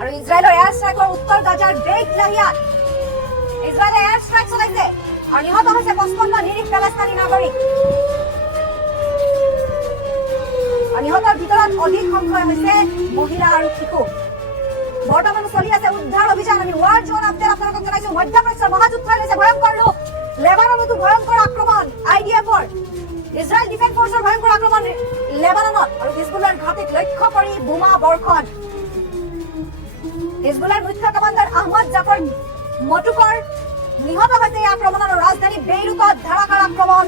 আৰু ইজৰাইলৰ এয়াৰ ষ্ট্ৰাইকৰ উত্তৰ গাজাৰ বেইট লাহিয়াত ইজৰাইলে এয়াৰ ষ্ট্ৰাইক চলাইছে আৰু নিহত হৈছে 55 নিৰীহ পেলেষ্টাইনী নাগৰিক। আৰু নিহতৰ ভিতৰত অধিক সংখ্যক হৈছে মহিলা আৰু শিশু। বৰ্তমান চলি আছে উদ্ধাৰ অভিযান। আমি ৱাৰ জোন আপডেট আপোনালোকক জনাইছো। মধ্যপ্ৰাচ্যৰ মহাযুদ্ধই লৈছে ভয়ংকৰ ৰূপ। লেবাননতো ভয়ংকৰ আক্ৰমণ IDFৰ ইজৰাইল ডিফেন্স ফৰ্চৰ ভয়ংকৰ আক্ৰমণ লেবাননত আৰু হিজবুল্লাৰ ঘাটিক লক্ষ্য কৰি বোমা বৰ্ষণ। হিজবুল্লাৰ মুখ্য কমাণ্ডাৰ আহমদ জাফৰ মটুকৰ নিহত হৈছে এই আক্ৰমণৰ। ৰাজধানী বেইৰুটত ধাৰাসাৰ আক্ৰমণ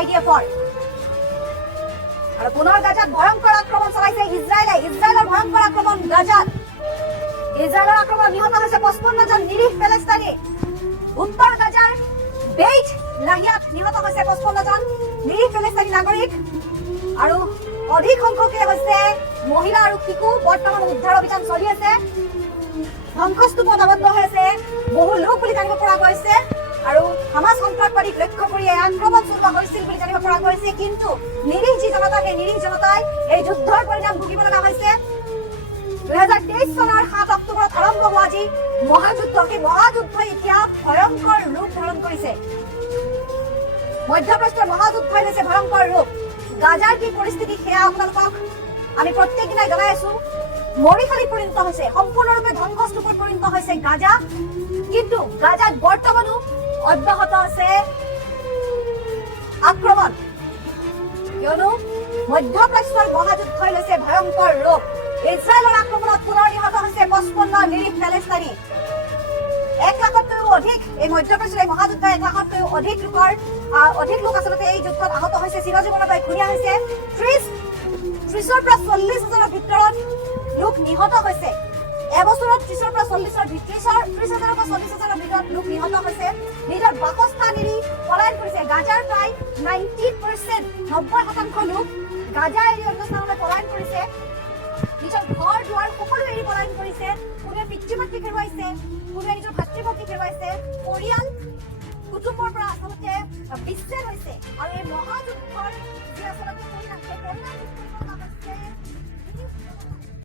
IDFৰ। আৰু পুনৰ গাজাত ভয়ংকৰ আক্ৰমণ চলাইছে ইজৰাইলে। ইজৰাইলৰ ভয়ংকৰ আক্ৰমণ গাজাত। ইজৰাইলৰ আক্ৰমণ নিহত হৈছে 55 জন নিৰীহ পেলেষ্টাইনী। উত্তৰ গাজাৰ বেইট লাহিয়াত নিহত হৈছে 55 জন নিৰীহ পেলেষ্টাইনী নাগৰিক আৰু অধিক সংখ্যকে হৈছে মহিলা আৰু শিশু। বৰ্তমান উদ্ধাৰ অভিযান চলি আছে। ধ্বংসস্তূপত আবদ্ধ হৈ আছে বহু লোক বুলি জানিব পৰা গৈছে আৰু হামাস সন্ত্ৰাসবাদীক লক্ষ্য কৰি আক্ৰমণ চলোৱা হৈছিল বুলি জানিব পৰা গৈছে। কিন্তু নিৰীহ যি জনতা, সেই নিৰীহ জনতাই এই যুদ্ধৰ পৰিণাম ভুগিব লগা হৈছে। 2023 চনৰ 7 অক্টোবৰত আৰম্ভ হোৱা যি মহাযুদ্ধ, সেই মহাযুদ্ধই এতিয়া ভয়ংকৰ ৰূপ ধাৰণ কৰিছে। মধ্যপ্ৰাচ্যৰ মহাযুদ্ধই লৈছে ভয়ংকৰ ৰূপ। গাজাৰ কি পৰিস্থিতি সেয়া আপোনালোকক আমি প্ৰত্যেক দিনাই জনাই আছো। মৰিশালীত পৰিণত হৈছে, সম্পূৰ্ণৰূপে ধ্বংসস্তূপত পৰিণত হৈছে গাজা। কিন্তু গাজাত বৰ্তমানো অব্যাহত আছে আক্ৰমণ, কিয়নো মধ্যপ্ৰাচ্যৰ মহাযুদ্ধই লৈছে ভয়ংকৰ ৰূপ। ইজৰাইলৰ আক্ৰমণত পুনৰ নিহত হৈছে 55 নিৰীহ পেলেষ্টাইনী। 1 লাখতকৈও অধিক এই মধ্যপ্ৰাচ্যৰ এই মহাযুদ্ধই 1 লাখতকৈও অধিক লোক আচলতে এই যুদ্ধত আহত হৈছে, চিৰজীৱনৰ পৰা ঘূৰি আহিছে। 30ৰ পৰা 40 হাজাৰৰ ভিতৰত লোক নিহত হৈছে। এবছৰত 30ৰ পৰা 40ৰ ভিতৰত 30,000ৰ পৰা 40,000ৰ ভিতৰত লোক নিহত হৈছে। নিজৰ বাসস্থান এৰি পলায়ন কৰিছে। গাজাৰ প্ৰায় 90% লোক গাজা এৰি অন্য স্থানলৈ পলায়ন কৰিছে। নিজৰ ঘৰ দুৱাৰ সকলো এৰি পলায়ন কৰিছে। কোনোৱে পিতৃ মাতৃক হেৰুৱাইছে, কোনোৱে নিজৰ ভাতৃভক্তিক হেৰুৱাইছে। পৰিয়াল কুটুম্বৰ পৰা আচলতে বিচ্ছেদ হৈছে আৰু এই মহাযুদ্ধৰ যি আচলতে পৰিণাম, সেই পৰিণাম